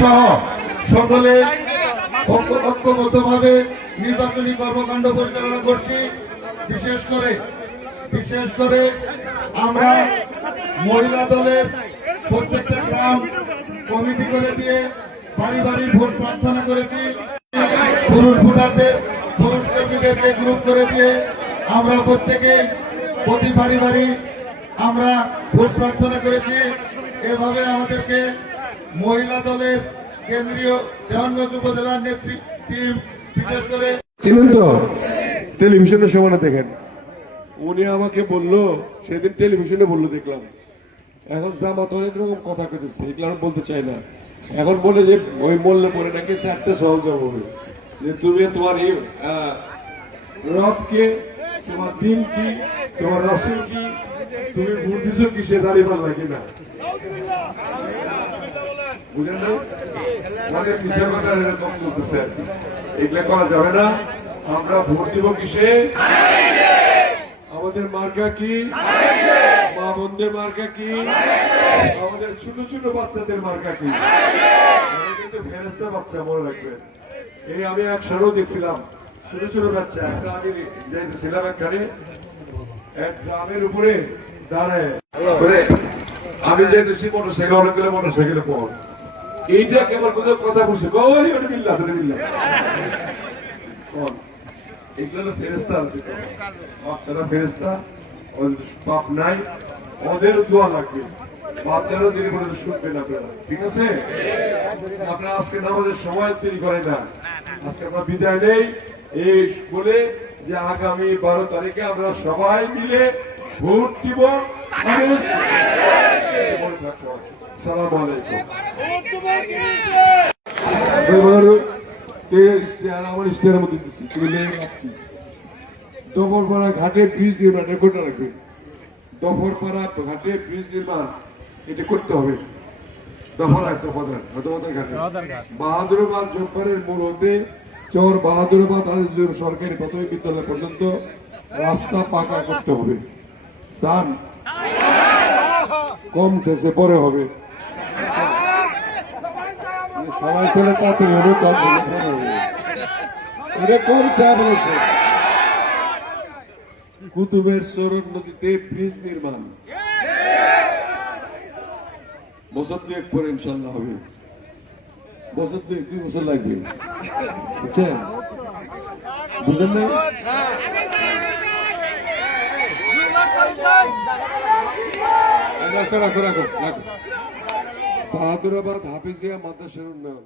সহ সকলে ঐক্যবদ্ধভাবে নির্বাচনী কর্মকাণ্ড পরিচালনা করছি। বিশেষ করে আমরা মহিলা দলের প্রত্যেকটা গ্রাম কমিটি করে দিয়ে বাড়ি বাড়ি ভোট প্রার্থনা করেছি। পুরুষ কর্মীদেরকে গ্রুপ করে দিয়ে আমরা প্রত্যেকে প্রতি বাড়ি বাড়ি আমরা ভোট প্রার্থনা করেছি। এভাবে আমাদেরকে মহিলা দলের কেন্দ্রীয় দেওয়ানগঞ্জ উপজেলার নেতৃত্ব টিম বিশেষ করে ছিলেন তো টেলিভিশনের সময় দেখেন, উনি আমাকে বললো সেদিন টেলিভিশনে বললো দেখলাম। এখন জামাত অনেক রকম কথা কেটেছে, এগুলো আমি বলতে চাই না। এখন বলে যে ওই বললে পরে নাকি 4টে সহজ হবে যে তুমি তোমার এই রবকে, তোমার দিন কি, তোমার রসুল কি, তুমি ভোট দিছো কি সে দাঁড়িয়ে পারলা কিনা, বুঝলেন না? আমাদের কিসের কথা এরকম চলতেছে, এগুলো করা যাবে না। আমরা ভোট দিব কিসে? আমাদের মার্কা কি? মা বোনদের মার্কা কি? আমাদের ছোট ছোট বাচ্চাদের মার্কা কি? কিন্তু ফেরেস্তা বাচ্চা মনে রাখবেন। এই আমি একসাথেও দেখছিলাম ছোট ছোট বাচ্চা, একটা আমি যেতেছিলাম একখানে এক গ্রামের উপরে দাঁড়ায় আমি যেতেছি মোটরসাইকেল, অনেকগুলো মোটরসাইকেলে পর এইটা কেবল কোথাও কথা বলছে বিল্লা এগুলো ফেরেস্তা, বাচ্চারা ফেরেস্তা, পাপ নাই, ওদের দোয়া লাগবে। বাচ্চারা যদি বলে শুনবেন আপনারা, ঠিক আছে? আপনারা আজকে আমাদের সময় তৈরি করেন না, আজকে আমরা বিদায় নেই এই বলে যে আগামী 12 তারিখে আমরা সবাই মিলে ভোট দিব। সালাম আলাইকুম। আমার ইশতেহারের মধ্যে দিচ্ছি, দফরপাড়া ঘাটে ব্রিজ নির্মাণ করতে রাখবে। দফরপাড়া ঘাটে ব্রিজ নির্মাণ এটা করতে হবে। দফাদার ঘাটে বাহাদুরাবাদ জব্বারের মোড় হতে চর বাহাদুরাবাদ সরকারি প্রাথমিক বিদ্যালয় পর্যন্ত রাস্তা পাকা করতে হবে। সান কম শেষে পরে হবে, সবাই ছেলে তাড়াতাড়ি হবে, কম সাহেব বলেছে। কুতুবের সরণ নদীতে ব্রিজ নির্মাণ বছর 2 পরে ইনশাল্লাহ হবে। বছর 2 বছর লাগবে, বুঝছেন? বুঝলেন না? রাখো বাহাদুরাবাদ হাফিজিয়া মাদ্রাসার উন্নয়ন